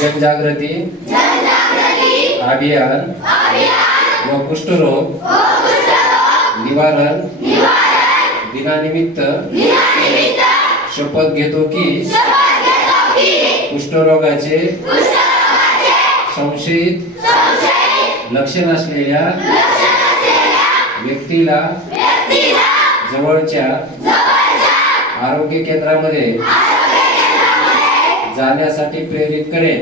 जनजागृती अभियान व कुष्ठरोग निवारण दिनानिमित्त शपथ घेतो की कुष्ठरोगाचे संशयित लक्षण असलेल्या व्यक्तीला जवळच्या आरोग्य केंद्रामध्ये जाण्यासाठी प्रेरित करेन।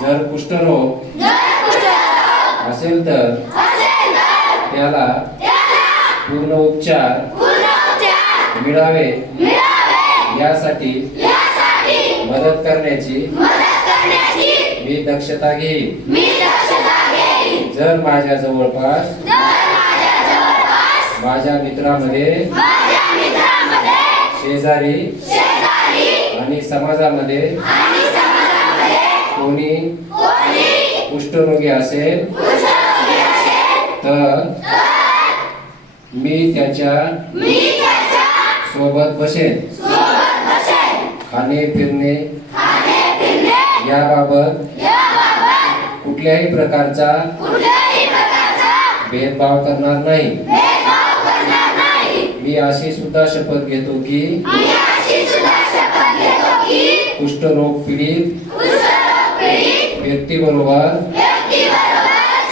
जर कुष्ठरोग असेल तर त्याला पूर्ण उपचार मिळावे यासाठी मदत करण्याची मी दक्षता घेईन। जर माझ्या जवळपास माझ्या मित्रांमध्ये शेजारी आणि समाजामध्ये कोणी कुष्ठरोगी असेल तर मी त्याच्या सोबत बसेन। खाणे फिरणे याबाबत कुठल्याही प्रकारचा भेदभाव करणार नाही। मी अशी सुद्धा शपथ घेतो की कुष्ठरोग पीडित व्यक्तीबरोबर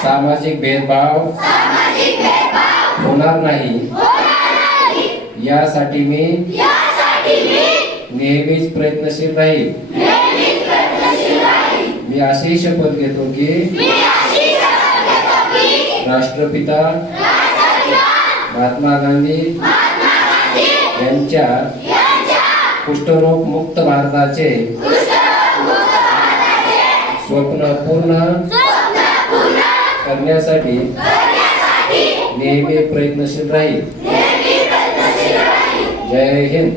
सामाजिक भेदभाव होणार नाही यासाठी मी नेहमीच प्रयत्नशील राहील। मी अशी शपथ घेतो की राष्ट्रपिता महात्मा गांधी यांच्या कुष्ठरोग मुक्त भारताचे स्वप्न पूर्ण करण्यासाठी नेहमी प्रयत्नशील राहील। जय हिंद।